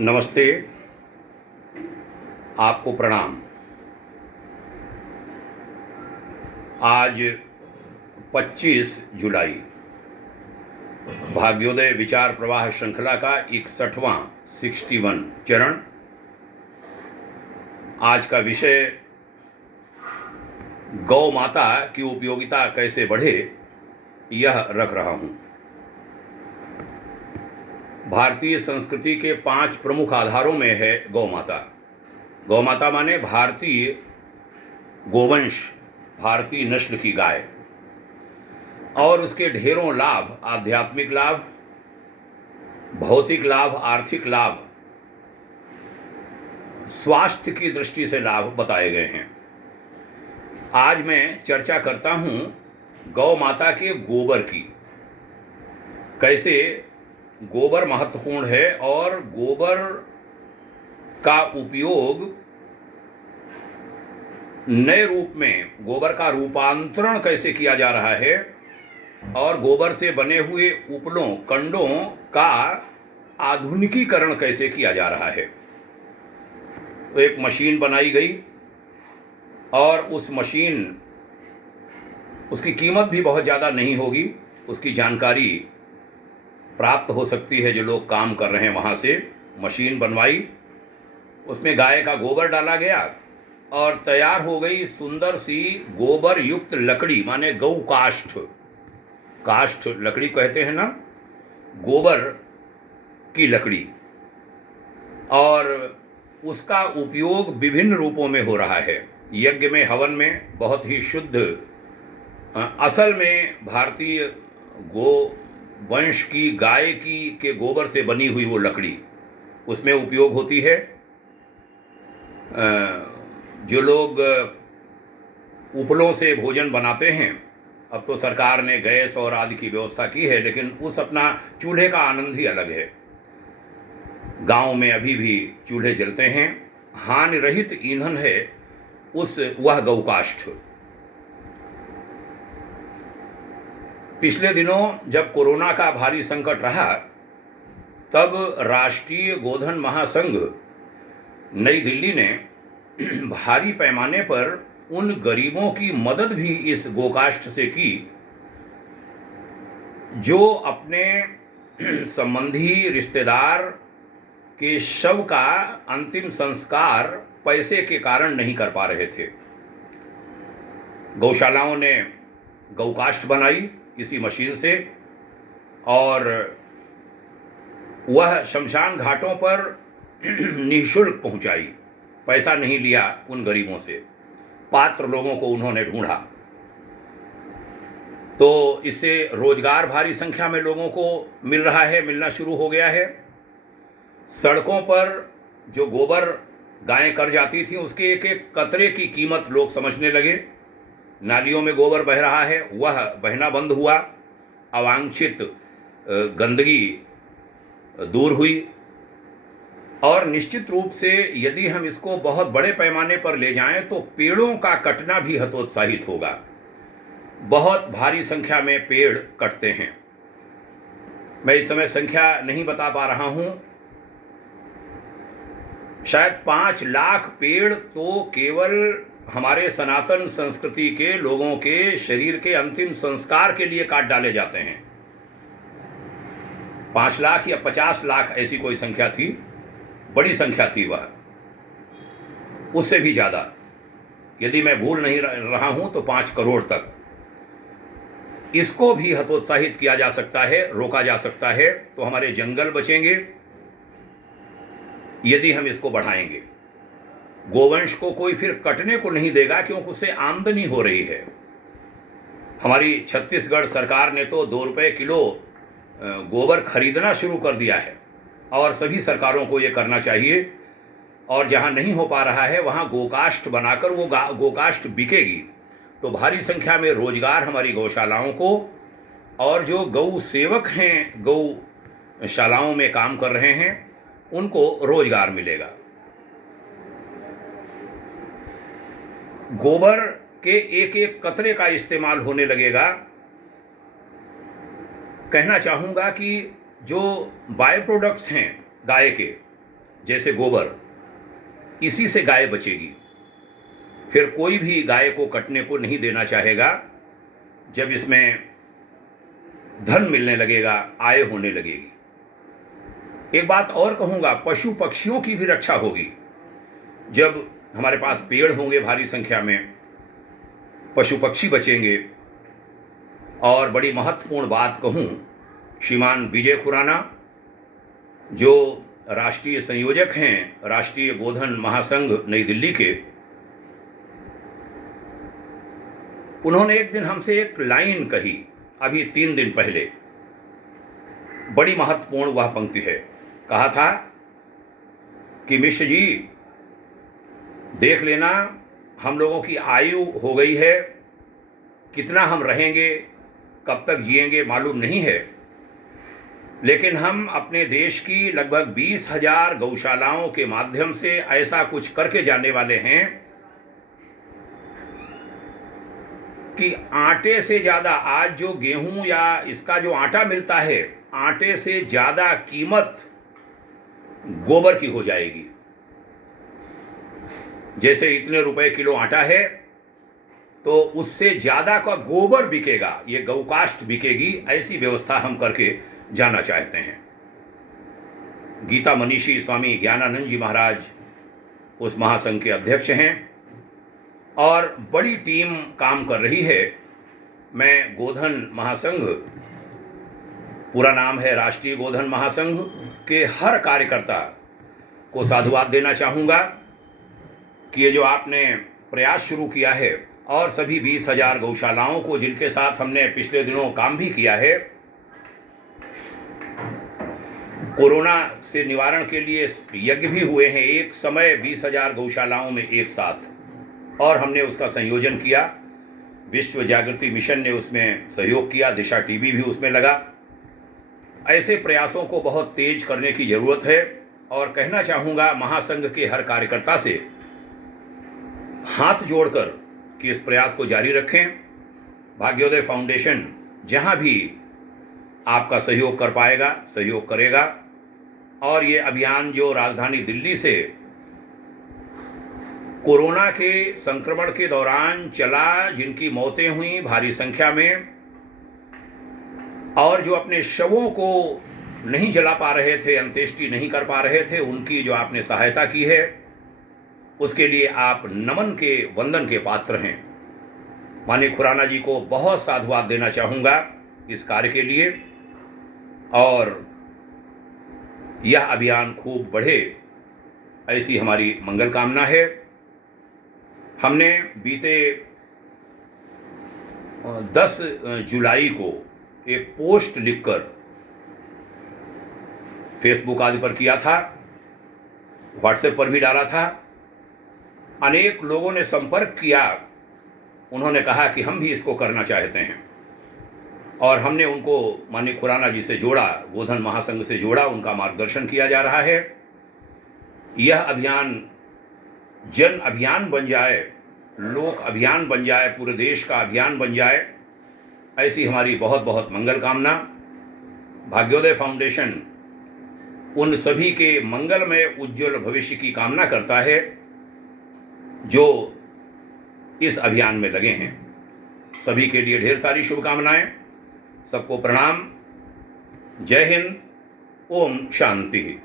नमस्ते। आपको प्रणाम। आज 25 जुलाई भाग्योदय विचार प्रवाह श्रृंखला का 61वां 61 चरण। आज का विषय गौ माता की उपयोगिता कैसे बढ़े, यह रख रहा हूं। भारतीय संस्कृति के 5 प्रमुख आधारों में है गौ माता। गौ माता माने भारतीय गोवंश, भारतीय नस्ल की गाय, और उसके ढेरों लाभ, आध्यात्मिक लाभ, भौतिक लाभ, आर्थिक लाभ, स्वास्थ्य की दृष्टि से लाभ बताए गए हैं। आज मैं चर्चा करता हूं गौ माता के गोबर की। कैसे गोबर महत्वपूर्ण है और गोबर का उपयोग नए रूप में, गोबर का रूपांतरण कैसे किया जा रहा है, और गोबर से बने हुए उपलों, कंडों का आधुनिकीकरण कैसे किया जा रहा है। तो एक मशीन बनाई गई और उस मशीन, उसकी कीमत भी बहुत ज़्यादा नहीं होगी, उसकी जानकारी प्राप्त हो सकती है जो लोग काम कर रहे हैं वहाँ से। मशीन बनवाई, उसमें गाय का गोबर डाला गया और तैयार हो गई सुंदर सी गोबर युक्त लकड़ी, माने गौ काष्ठ। काष्ठ लकड़ी कहते हैं ना, गोबर की लकड़ी। और उसका उपयोग विभिन्न रूपों में हो रहा है। यज्ञ में, हवन में बहुत ही शुद्ध, असल में भारतीय गो वंश की गाय के गोबर से बनी हुई वो लकड़ी उसमें उपयोग होती है। जो लोग उपलों से भोजन बनाते हैं, अब तो सरकार ने गैस और आदि की व्यवस्था की है, लेकिन उस अपना चूल्हे का आनंद ही अलग है। गांव में अभी भी चूल्हे जलते हैं, हानि रहित ईंधन है वह गौकाष्ठ। पिछले दिनों जब कोरोना का भारी संकट रहा, तब राष्ट्रीय गोधन महासंघ नई दिल्ली ने भारी पैमाने पर उन गरीबों की मदद भी इस गोकाष्ठ से की जो अपने संबंधी, रिश्तेदार के शव का अंतिम संस्कार पैसे के कारण नहीं कर पा रहे थे। गौशालाओं ने गौकाष्ठ बनाई इसी मशीन से, और वह शमशान घाटों पर निःशुल्क पहुंचाई। पैसा नहीं लिया उन गरीबों से, पात्र लोगों को उन्होंने ढूंढा। तो इससे रोजगार भारी संख्या में लोगों को मिल रहा है, मिलना शुरू हो गया है। सड़कों पर जो गोबर गायें कर जाती थी, उसके एक एक कतरे की कीमत लोग समझने लगे। नालियों में गोबर बह रहा है, वह बहना बंद हुआ, अवांछित गंदगी दूर हुई। और निश्चित रूप से यदि हम इसको बहुत बड़े पैमाने पर ले जाएं तो पेड़ों का कटना भी हतोत्साहित होगा। बहुत भारी संख्या में पेड़ कटते हैं। मैं इस समय संख्या नहीं बता पा रहा हूं, शायद 5 लाख पेड़ तो केवल हमारे सनातन संस्कृति के लोगों के शरीर के अंतिम संस्कार के लिए काट डाले जाते हैं। 5 लाख या 50 लाख ऐसी कोई संख्या थी, बड़ी संख्या थी वह, उससे भी ज़्यादा। यदि मैं भूल नहीं रहा हूं तो 5 करोड़ तक। इसको भी हतोत्साहित किया जा सकता है, रोका जा सकता है, तो हमारे जंगल बचेंगे यदि हम इसको बढ़ाएंगे। गोवंश को कोई फिर कटने को नहीं देगा, क्योंकि उससे आमदनी हो रही है। हमारी छत्तीसगढ़ सरकार ने तो 2 रुपये किलो गोबर खरीदना शुरू कर दिया है, और सभी सरकारों को ये करना चाहिए। और जहाँ नहीं हो पा रहा है वहाँ गोकाष्ठ बनाकर वो गोकाष्ठ बिकेगी, तो भारी संख्या में रोजगार हमारी गौशालाओं को, और जो गौ सेवक हैं, गौशालाओं में काम कर रहे हैं, उनको रोजगार मिलेगा। गोबर के एक एक कतरे का इस्तेमाल होने लगेगा। कहना चाहूँगा कि जो बाय प्रोडक्ट्स हैं गाय के, जैसे गोबर, इसी से गाय बचेगी। फिर कोई भी गाय को कटने को नहीं देना चाहेगा जब इसमें धन मिलने लगेगा, आय होने लगेगी। एक बात और कहूँगा, पशु पक्षियों की भी रक्षा होगी। जब हमारे पास पेड़ होंगे भारी संख्या में, पशु पक्षी बचेंगे। और बड़ी महत्वपूर्ण बात कहूँ, श्रीमान विजय खुराना जो राष्ट्रीय संयोजक हैं राष्ट्रीय गोधन महासंघ नई दिल्ली के, उन्होंने एक दिन हमसे एक लाइन कही, अभी 3 दिन पहले, बड़ी महत्वपूर्ण वह पंक्ति है। कहा था कि मिश्र जी देख लेना, हम लोगों की आयु हो गई है, कितना हम रहेंगे, कब तक जिएंगे मालूम नहीं है, लेकिन हम अपने देश की लगभग 20,000 गौशालाओं के माध्यम से ऐसा कुछ करके जाने वाले हैं कि आटे से ज़्यादा, आज जो गेहूं या इसका जो आटा मिलता है, आटे से ज़्यादा कीमत गोबर की हो जाएगी। जैसे इतने रुपए किलो आटा है, तो उससे ज़्यादा का गोबर बिकेगा, ये गौकाष्ठ बिकेगी। ऐसी व्यवस्था हम करके जाना चाहते हैं। गीता मनीषी स्वामी ज्ञानानंद जी महाराज उस महासंघ के अध्यक्ष हैं और बड़ी टीम काम कर रही है। मैं गोधन महासंघ, पूरा नाम है राष्ट्रीय गोधन महासंघ, के हर कार्यकर्ता को साधुवाद देना चाहूँगा कि ये जो आपने प्रयास शुरू किया है, और सभी 20,000 गौशालाओं को जिनके साथ हमने पिछले दिनों काम भी किया है, कोरोना से निवारण के लिए यज्ञ भी हुए हैं एक समय 20,000 गौशालाओं में एक साथ, और हमने उसका संयोजन किया। विश्व जागृति मिशन ने उसमें सहयोग किया, दिशा टीवी भी उसमें लगा। ऐसे प्रयासों को बहुत तेज करने की ज़रूरत है। और कहना चाहूँगा महासंघ के हर कार्यकर्ता से हाथ जोड़कर कि इस प्रयास को जारी रखें। भाग्योदय फाउंडेशन जहाँ भी आपका सहयोग कर पाएगा, सहयोग करेगा। और ये अभियान जो राजधानी दिल्ली से कोरोना के संक्रमण के दौरान चला, जिनकी मौतें हुई भारी संख्या में, और जो अपने शवों को नहीं जला पा रहे थे, अंत्येष्टि नहीं कर पा रहे थे, उनकी जो आपने सहायता की है, उसके लिए आप नमन के, वंदन के पात्र हैं। माननीय खुराना जी को बहुत साधुवाद देना चाहूँगा इस कार्य के लिए, और यह अभियान खूब बढ़े, ऐसी हमारी मंगल कामना है। हमने बीते 10 जुलाई को एक पोस्ट लिखकर फेसबुक आदि पर किया था, व्हाट्सएप पर भी डाला था। अनेक लोगों ने संपर्क किया, उन्होंने कहा कि हम भी इसको करना चाहते हैं, और हमने उनको माननीय खुराना जी से जोड़ा, गोधन महासंघ से जोड़ा, उनका मार्गदर्शन किया जा रहा है। यह अभियान जन अभियान बन जाए, लोक अभियान बन जाए, पूरे देश का अभियान बन जाए, ऐसी हमारी बहुत बहुत मंगल कामना। भाग्योदय फाउंडेशन उन सभी के मंगलमय उज्जवल भविष्य की कामना करता है जो इस अभियान में लगे हैं। सभी के लिए ढेर सारी शुभकामनाएं, सबको प्रणाम। जय हिंद, ओम शांति।